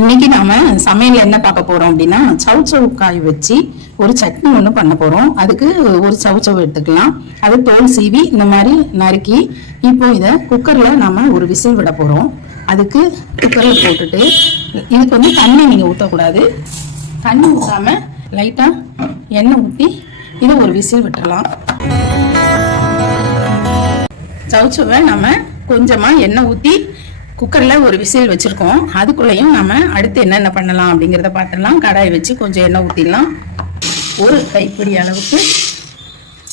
இன்னைக்கு நாம சமையல் என்ன பார்க்க போறோம் அப்படின்னா சவுச்சவு காய் வச்சு ஒரு சட்னி ஒன்று பண்ண போறோம். அதுக்கு ஒரு சவுச்சவு எடுத்துக்கலாம். அது தோல் சீவி இந்த மாதிரி நறுக்கி இப்போ இதை குக்கர்ல நாம ஒரு விசில் விட போறோம். அதுக்கு குக்கர்ல போட்டுட்டு இதுக்கு வந்து தண்ணி நீங்க ஊற்றக்கூடாது தண்ணி ஊற்றாம லைட்டா எண்ணெய் ஊற்றி இதை ஒரு விசில் விட்டுடலாம் சவுச்சவை நம்ம கொஞ்சமா எண்ணெய் ஊற்றி குக்கரில் ஒரு விசில் வச்சுருக்கோம். அதுக்குள்ளேயும் நம்ம அடுத்து என்னென்ன பண்ணலாம் அப்படிங்கிறத பார்த்துடலாம். கடாய் வச்சு கொஞ்சம் எண்ணெய் ஊற்றிடலாம் ஒரு கைப்பிடி அளவுக்கு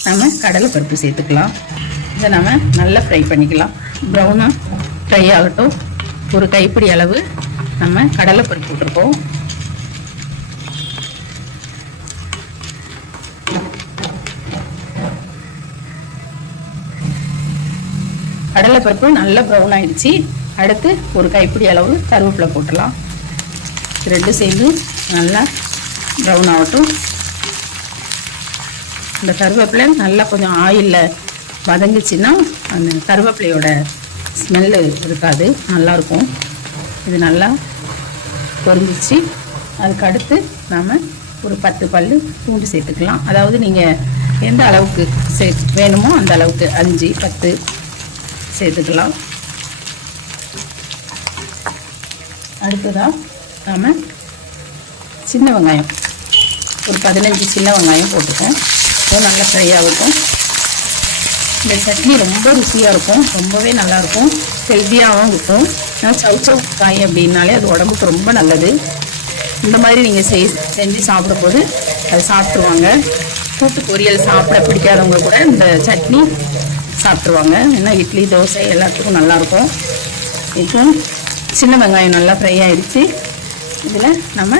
நம்ம கடலை பருப்பு சேர்த்துக்கலாம். இதை நம்ம நல்லா ஃப்ரை பண்ணிக்கலாம். ப்ரௌனாக ஃப்ரை ஆகட்டும். ஒரு கைப்பிடி அளவு நம்ம கடலை பருப்பு விட்டுருக்கோம் கடலைப்பருப்பு நல்லா ப்ரௌன் ஆயிடுச்சு. அடுத்து ஒரு கைப்பிடி அளவு கருவேப்பிலை போட்டுடலாம். ரெண்டு ரெண்டும் சேர்ந்து நல்லா ப்ரௌன் ஆகட்டும். இந்த கருவேப்பிலை நல்லா கொஞ்சம் ஆயிலில் வதங்கிச்சின்னா அந்த கருவேப்பிலையோட ஸ்மெல்லு இருக்காது. நல்லாயிருக்கும் இது நல்லா பொரிஞ்சிச்சு அதுக்கு அடுத்து நாம் ஒரு பத்து பல் பூண்டு சேர்த்துக்கலாம். அதாவது நீங்கள் எந்த அளவுக்கு சே வேணுமோ அந்த அளவுக்கு அஞ்சு பத்து சேர்த்துக்கலாம். அடுத்ததாக நாம் சின்ன வெங்காயம். ஒரு பதினஞ்சு சின்ன வெங்காயம் போட்டுக்கோம் இப்போ நல்லா ஃப்ரை இந்த சட்னி ரொம்ப ருசியாக இருக்கும். ரொம்பவே நல்லாயிருக்கும் ஹெல்த்தியாகவும் இருக்கும். ஆனால் சவு சவு காய் அப்படின்னாலே அது உடம்புக்கு ரொம்ப நல்லது. இந்த மாதிரி நீங்கள் செய் செஞ்சு சாப்பிடும்போது அது சாப்பிட்ருவாங்க கூட்டு பொரியல் சாப்பிட பிடிக்காதவங்க கூட இந்த சட்னி சாப்பிட்ருவாங்க ஏன்னா இட்லி தோசை எல்லாத்துக்கும் நல்லாயிருக்கும் இப்போ சின்ன வெங்காயம் நல்லா ஃப்ரை ஆயிடுச்சு. இதில் நம்ம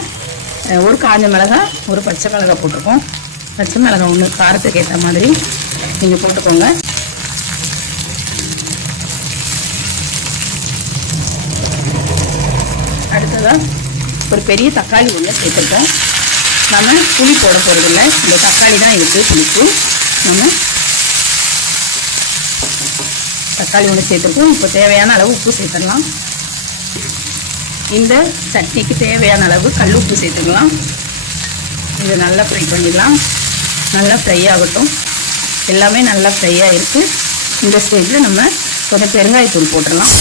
ஒரு காஞ்ச மிளகா ஒரு பச்சை மிளகா போட்டிருக்கோம். பச்சை மிளகா ஒன்று காரத்துக்கு ஏற்ற மாதிரி நீங்கள் போட்டுக்கோங்க. அடுத்ததாக ஒரு பெரிய தக்காளி ஒன்று சேர்த்துருக்கோம். நம்ம புளி போட போகிறதில்ல இந்த தக்காளி தான் இருக்குது புளிப்பு. நம்ம தக்காளி ஒன்று சேர்த்துருக்கோம். இப்போ தேவையான அளவு உப்பு சேர்த்துடலாம். இந்த சட்னிக்கு தேவையான அளவு கல் உப்பு சேர்த்துக்கலாம். இதை நல்லா ஃப்ரை பண்ணிடலாம். நல்லா ஃப்ரை ஆகட்டும். எல்லாமே நல்லா ஃப்ரையாக இருக்குது இந்த ஸ்டேஜில் நம்ம கொஞ்சம் பெருங்காயத்தூள் போட்டுடலாம்.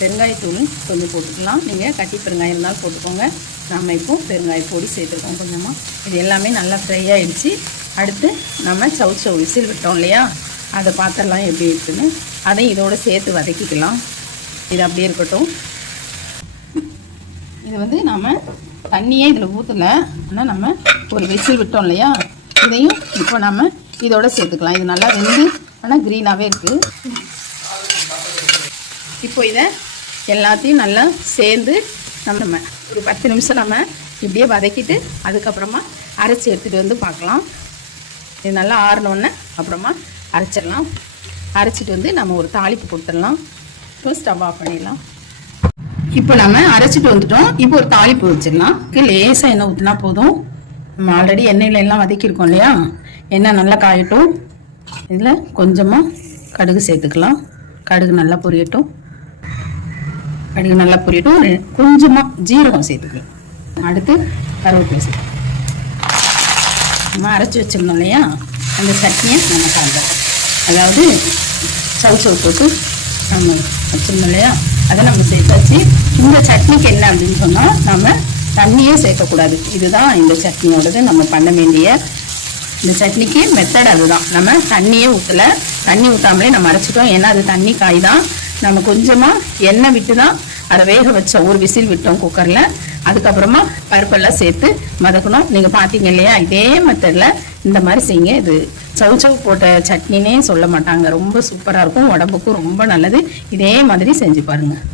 பெருங்காயத்தூள் கொஞ்சம் போட்டுக்கலாம். நீங்கள் கட்டி பெருங்காயம் இருந்தாலும் போட்டுக்கோங்க. நம்ம இப்போ பெருங்காய பொடி சேர்த்துருக்கோம் கொஞ்சமாக இது எல்லாமே நல்லா ஃப்ரை ஆகிடுச்சு அடுத்து நம்ம சவு சவு விசில் விட்டோம் இல்லையா? அதை பாத்திரலாம் எப்படி இருக்குன்னு. அதையும் இதோட சேர்த்து வதக்கிக்கலாம். இது அப்படியே இருக்கட்டும். இது வந்து நாம் தண்ணியே இதில் ஊற்றலை ஆனால் நம்ம ஒரு விசில் விட்டோம் இல்லையா? இதையும் இப்போ நம்ம இதோட சேர்த்துக்கலாம். இது நல்லா வெந்து ஆனால் க்ரீனாகவே இருக்குது இப்போ இதை எல்லாத்தையும் நல்லா சேர்ந்து நம்ம நம்ம ஒரு பத்து நிமிஷம் நம்ம இப்படியே வதக்கிட்டு அதுக்கப்புறமா அரைச்சி எடுத்துகிட்டு வந்து பார்க்கலாம். இது நல்லா ஆறினோடனே அப்புறமா அரைச்சிடலாம். அரைச்சிட்டு வந்து நம்ம ஒரு தாளிப்பு கொடுத்துடலாம். இப்போ ஸ்டவ் ஆஃப் பண்ணிடலாம். இப்போ நம்ம அரைச்சிட்டு வந்துட்டோம். இப்போ ஒரு தாளிப்பு வச்சிடலாம். லேசாக எண்ணெய் ஊற்றினா போதும். நம்ம ஆல்ரெடி எண்ணெயில எல்லாம் வதக்கியிருக்கோம் இல்லையா? எண்ணெய் நல்லா காயட்டும். இதில் கொஞ்சமாக கடுகு சேர்த்துக்கலாம். கடுகு நல்லா பொரியட்டும். கடுகு நல்லா பொரியட்டும். கொஞ்சமாக ஜீரகம் சேர்த்துக்கலாம். அடுத்து கருவேப்பிலை சேர்த்து நம்ம அரைச்சி வச்சிருந்தோம் இல்லையா? அந்த சட்னியை நம்ம கலந்துறோம் அதாவது சவு சவு போட்டு நம்ம வச்சிருந்தோம் இல்லையா? அதை நம்ம சேர்த்தாச்சு. இந்த சட்னிக்கு என்ன அப்படின்னு சொன்னால் நம்ம தண்ணியே சேர்க்கக்கூடாது. இதுதான் இந்த சட்னியோடது நம்ம பண்ண வேண்டிய இந்த சட்னிக்கு மெத்தட் அதுதான். நம்ம தண்ணியே ஊற்றல தண்ணி ஊற்றாமலே நம்ம அரைச்சிட்டோம். ஏன்னா அது தண்ணி காய் தான். நம்ம கொஞ்சமாக எண்ணெய் விட்டு தான் அதை வேக வச்சோம் ஒரு விசில் விட்டோம் குக்கரில் அதுக்கப்புறமா பருப்பெல்லாம் சேர்த்து மதக்கணும் நீங்கள் பார்த்தீங்க இல்லையா? இதே மெத்தடில் இந்த மாதிரி செய்யுங்க. இது சவு சவு போட்ட சட்னினே சொல்ல மாட்டாங்க. ரொம்ப சூப்பராக இருக்கும். உடம்புக்கும் ரொம்ப நல்லது. இதே மாதிரி செஞ்சு பாருங்கள்